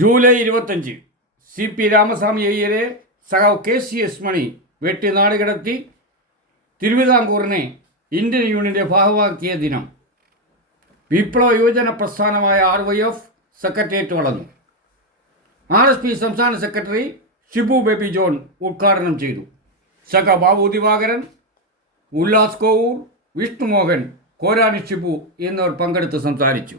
July ഇരുപത്തഞ്ച് C P Ramaswamy അയ്യരെ സഖാവ് K C S Mani വെട്ടി നാടുകടത്തി തിരുവിതാംകൂറിനെ ഇന്ത്യൻ യൂണിയന്റെ ഭാഗമാക്കിയ ദിനം. വിപ്ലവ യുവജന പ്രസ്ഥാനമായ ആർ വൈ എഫ് സെക്രട്ടേറിയറ്റ് വളർന്നു. ആർ എസ് പി സംസ്ഥാന സെക്രട്ടറി ഷിബു ബേബി ജോൺ ഉദ്ഘാടനം ചെയ്തു. സഖ ബാബു ദിവാകരൻ ഉല്ലാസ് കോവൂർ വിഷ്ണുമോഹൻ കോരാനി ഷിബു എന്നിവർ പങ്കെടുത്ത് സംസാരിച്ചു.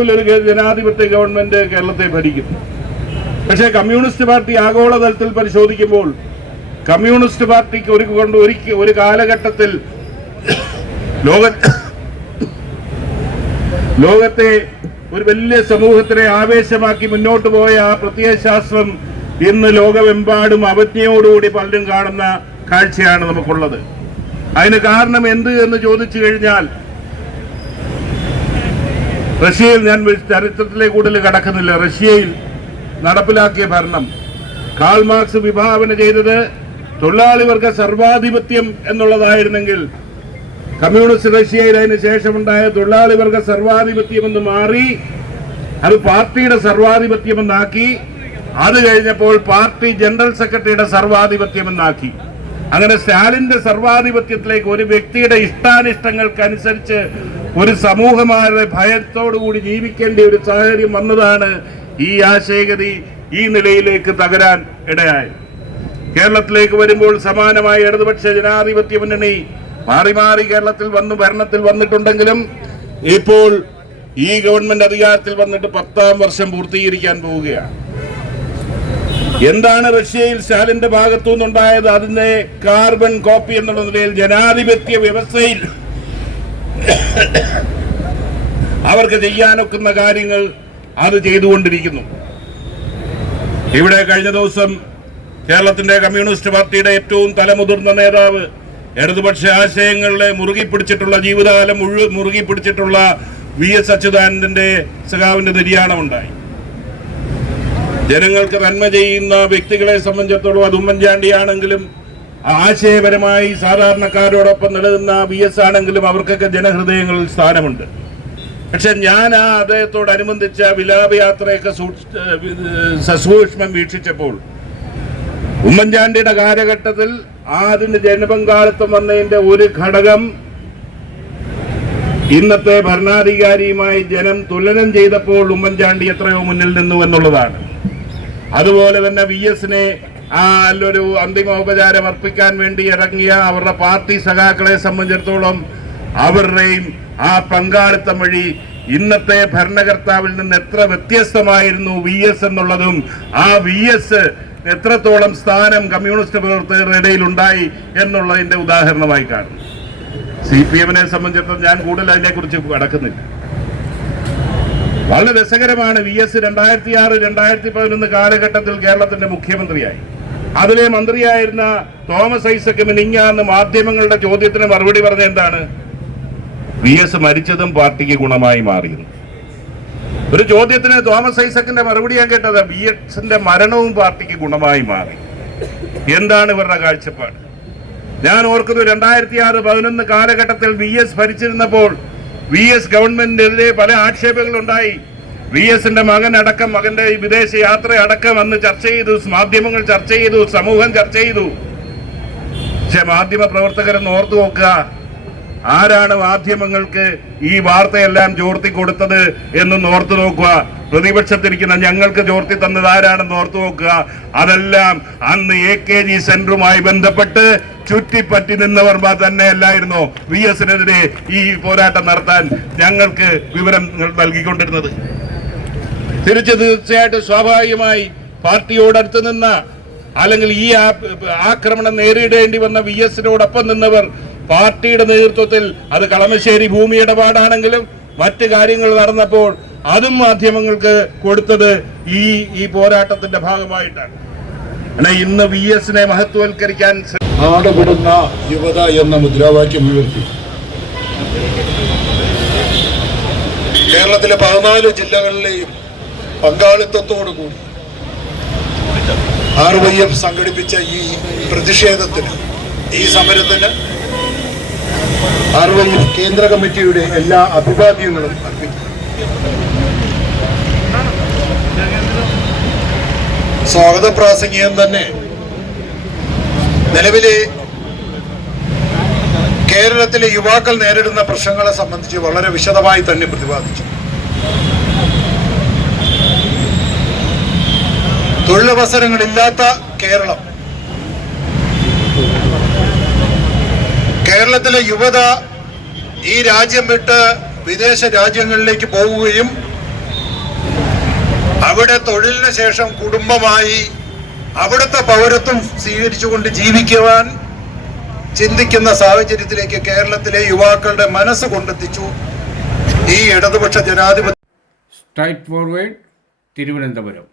ഒരു ജനാധിപത്യ ഗവൺമെന്റ് കേരളത്തെ ഭരിക്കും. പക്ഷേ കമ്മ്യൂണിസ്റ്റ് പാർട്ടി ആഗോളതലത്തിൽ പരിശോധിക്കുമ്പോൾ കമ്മ്യൂണിസ്റ്റ് പാർട്ടിക്ക് ഒരു കൊണ്ട് ഒരിക്കൽ ഒരു കാലഘട്ടത്തിൽ ലോക ലോകത്തെ ഒരു വലിയ സമൂഹത്തിനെ ആവേശമാക്കി മുന്നോട്ട് പോയ ആ പ്രത്യയശാസ്ത്രം ഇന്ന് ലോകമെമ്പാടും അവജ്ഞയോടുകൂടി പലരും കാണുന്ന കാഴ്ചയാണ് നമുക്കുള്ളത്. അതിന് കാരണം എന്ത് എന്ന് ചോദിച്ചു കഴിഞ്ഞാൽ റഷ്യയിൽ ഞാൻ ചരിത്രത്തിലെ കൂടുതൽ കടക്കുന്നില്ല. റഷ്യയിൽ നടപ്പിലാക്കിയ ഭരണം. കാൾ മാർക്സ് വിഭാവന ചെയ്തത് തൊഴിലാളി വർഗ സർവാധിപത്യം എന്നുള്ളതായിരുന്നെങ്കിൽ കമ്മ്യൂണിസ്റ്റ് റഷ്യയിൽ അതിന് ശേഷമുണ്ടായ തൊഴിലാളി വർഗ സർവാധിപത്യം എന്ന് മാറി അത് പാർട്ടിയുടെ സർവാധിപത്യം എന്നാക്കി. അത് കഴിഞ്ഞപ്പോൾ പാർട്ടി ജനറൽ സെക്രട്ടറിയുടെ സർവാധിപത്യം എന്നാക്കി. അങ്ങനെ സ്റ്റാലിന്റെ സർവാധിപത്യത്തിലേക്ക് ഒരു വ്യക്തിയുടെ ഇഷ്ടാനിഷ്ടങ്ങൾക്കനുസരിച്ച് ഒരു സമൂഹമാരുടെ ഭയത്തോടുകൂടി ജീവിക്കേണ്ട ഒരു സാഹചര്യം വന്നതാണ് ഈ ആശയഗതി ഈ നിലയിലേക്ക് തകരാൻ ഇടയായത് കേരളത്തിലേക്ക് വരുമ്പോൾ സമാനമായ ഇടതുപക്ഷ ജനാധിപത്യ മുന്നണി മാറി മാറി കേരളത്തിൽ വന്ന് ഭരണത്തിൽ വന്നിട്ടുണ്ടെങ്കിലും ഇപ്പോൾ ഈ ഗവൺമെന്റ് അധികാരത്തിൽ വന്നിട്ട് പത്താം വർഷം പൂർത്തീകരിക്കാൻ പോവുകയാണ്. എന്താണ് റഷ്യയിൽ സ്റ്റാലിന്റെ ഭാഗത്തു നിന്നുണ്ടായത് അതിന്റെ കാർബൺ കോപ്പി എന്നുള്ള നിലയിൽ ജനാധിപത്യ വ്യവസ്ഥയിൽ അവർക്ക് ചെയ്യാനൊക്കുന്ന കാര്യങ്ങൾ അത് ചെയ്തുകൊണ്ടിരിക്കുന്നു. ഇവിടെ കഴിഞ്ഞ ദിവസം കേരളത്തിന്റെ കമ്മ്യൂണിസ്റ്റ് പാർട്ടിയുടെ ഏറ്റവും തലമുതിർന്ന നേതാവ് ഇടതുപക്ഷ ആശയങ്ങളെ മുറുകി പിടിച്ചിട്ടുള്ള ജീവിതകാലം മുഴുവൻ മുറുകി പിടിച്ചിട്ടുള്ള വി എസ് അച്യുതാനന്ദന്റെ സഖാവിന്റെ നിര്യാണമുണ്ടായി. ജനങ്ങൾക്ക് നന്മ ചെയ്യുന്ന വ്യക്തികളെ സംബന്ധിച്ചിടത്തോളം അത് ഉമ്മൻചാണ്ടിയാണെങ്കിലും ആശയപരമായി സാധാരണക്കാരോടൊപ്പം നിലനിന്ന വി എസ് ആണെങ്കിലും അവർക്കൊക്കെ ജനഹൃദയങ്ങളിൽ സ്ഥാനമുണ്ട്. പക്ഷെ ഞാൻ ആ അദ്ദേഹത്തോടനുബന്ധിച്ച വിലാപയാത്രയൊക്കെ സസൂക്ഷ്മം വീക്ഷിച്ചപ്പോൾ ഉമ്മൻചാണ്ടിയുടെ കാലഘട്ടത്തിൽ അതിന് ജനപങ്കാളിത്തം വന്നതിന്റെ ഒരു ഘടകം ഇന്നത്തെ ഭരണാധികാരിയുമായി ജനം തുലനം ചെയ്തപ്പോൾ ഉമ്മൻചാണ്ടി എത്രയോ മുന്നിൽ നിന്നു എന്നുള്ളതാണ്. അതുപോലെ തന്നെ വി എസിനെ ആ ഒരു അന്തിമോപചാരം അർപ്പിക്കാൻ വേണ്ടി ഇറങ്ങിയ അവരുടെ പാർട്ടി സഖാക്കളെ സംബന്ധിച്ചിടത്തോളം അവരുടെയും ആ പങ്കാളിത്തം വഴി ഇന്നത്തെ ഭരണകർത്താവിൽ നിന്ന് എത്ര വ്യത്യസ്തമായിരുന്നു വി എസ് എന്നുള്ളതും ആ വി എസ് എത്രത്തോളം സ്ഥാനം കമ്മ്യൂണിസ്റ്റ് പ്രവർത്തകരുടെ ഇടയിൽ ഉണ്ടായി എന്നുള്ളതിന്റെ ഉദാഹരണമായി കാണുന്നു. സി പി എമ്മിനെ സംബന്ധിച്ചിടത്തോളം ഞാൻ കൂടുതൽ അതിനെക്കുറിച്ച് കടക്കുന്നില്ല. വളരെ രസകരമാണ് വി എസ് രണ്ടായിരത്തി ആറ് രണ്ടായിരത്തി പതിനൊന്ന് കാലഘട്ടത്തിൽ കേരളത്തിന്റെ മുഖ്യമന്ത്രിയായി. അതിലെ മന്ത്രിയായിരുന്ന തോമസ് ഐസക് മിനിങ്ങാന്ന് മാധ്യമങ്ങളുടെ ചോദ്യത്തിന് മറുപടി പറഞ്ഞ എന്താണ്? വി എസ് മരിച്ചതും പാർട്ടിക്ക് ഗുണമായി മാറിയിരുന്നു. ഒരു ചോദ്യത്തിന് തോമസ് ഐസക്കിന്റെ മറുപടി ഞാൻ കേട്ടത്. ബി എസിന്റെ മരണവും പാർട്ടിക്ക് ഗുണമായി മാറി. എന്താണ് ഇവരുടെ കാഴ്ചപ്പാട്? ഞാൻ ഓർക്കുന്നു രണ്ടായിരത്തി ആറ് പതിനൊന്ന് കാലഘട്ടത്തിൽ വി എസ് ഭരിച്ചിരുന്നപ്പോൾ വി എസ് ഗവൺമെന്റിനെതിരെ പല ആക്ഷേപങ്ങളുണ്ടായി. വി എസിന്റെ മകൻ അടക്കം മകന്റെ വിദേശ യാത്ര അടക്കം അന്ന് ചർച്ച ചെയ്തു മാധ്യമങ്ങൾ ചർച്ച ചെയ്തു സമൂഹം ചർച്ച ചെയ്തു. പക്ഷെ മാധ്യമ പ്രവർത്തകരെന്ന് ഓർത്തു നോക്കുക ആരാണ് മാധ്യമങ്ങൾക്ക് ഈ വാർത്തയെല്ലാം ചോർത്തി കൊടുത്തത് എന്നൊന്ന് ഓർത്തു നോക്കുക. പ്രതിപക്ഷത്തിരിക്കുന്ന ഞങ്ങൾക്ക് ചോർത്തി തന്നത് ആരാണെന്ന് ഓർത്തു നോക്കുക. അതെല്ലാം അന്ന് എ കെ ജി സെന്ററുമായി ബന്ധപ്പെട്ട് ചുറ്റിപ്പറ്റി നിന്നവർ തന്നെയല്ലായിരുന്നോ വി എസിനെതിരെ ഈ പോരാട്ടം നടത്താൻ ഞങ്ങൾക്ക് വിവരം നൽകിക്കൊണ്ടിരുന്നത്. തിരിച്ച് തീർച്ചയായിട്ടും സ്വാഭാവികമായി പാർട്ടിയോടടുത്ത് നിന്ന അല്ലെങ്കിൽ ഈ ആക്രമണം നേരിടേണ്ടി വന്ന വി എസിനോടൊപ്പം നിന്നവർ പാർട്ടിയുടെ നേതൃത്വത്തിൽ അത് കളമശ്ശേരി ഭൂമി ഇടപാടാണെങ്കിലും മറ്റ് കാര്യങ്ങൾ നടന്നപ്പോൾ അതും മാധ്യമങ്ങൾക്ക് കൊടുത്തത് ഈ ഈ പോരാട്ടത്തിന്റെ ഭാഗമായിട്ടാണ്. ഇന്ന് വി എസിനെ മഹത്വവൽക്കരിക്കാൻ നാടുപെടുന്ന യുവത എന്ന മുദ്രാവാക്യം ഉയർത്തി. കേരളത്തിലെ പതിനാല് ജില്ലകളിലെയും പങ്കാളിത്തത്തോടുകൂടി ആർ വൈ എഫ് സംഘടിപ്പിച്ച ഈ പ്രതിഷേധത്തിന് ഈ സമരത്തിന് ആർ വൈ എഫ് കേന്ദ്ര കമ്മിറ്റിയുടെ എല്ലാ അഭിവാദ്യങ്ങളും അർപ്പിക്കും സ്വാഗത പ്രാസംഗികം തന്നെ നിലവിലെ കേരളത്തിലെ യുവാക്കൾ നേരിടുന്ന പ്രശ്നങ്ങളെ സംബന്ധിച്ച് വളരെ വിശദമായി തന്നെ പ്രതിപാദിച്ചു. തൊഴിലവസരങ്ങളില്ലാത്ത കേരളം. കേരളത്തിലെ യുവത ഈ രാജ്യം വിട്ട് വിദേശ രാജ്യങ്ങളിലേക്ക് പോവുകയും അവിടെ തൊഴിലിന് ശേഷം കുടുംബമായി അവിടുത്തെ പൗരത്വം സ്വീകരിച്ചുകൊണ്ട് ജീവിക്കുവാൻ ചിന്തിക്കുന്ന സാഹചര്യത്തിലേക്ക് കേരളത്തിലെ യുവാക്കളുടെ മനസ്സ് കൊണ്ടെത്തിച്ചു. ഈ ഇടതുപക്ഷ ജനാധിപത്യ സ്ട്രൈറ്റ് ഫോർവേഡ് തിരുവനന്തപുരം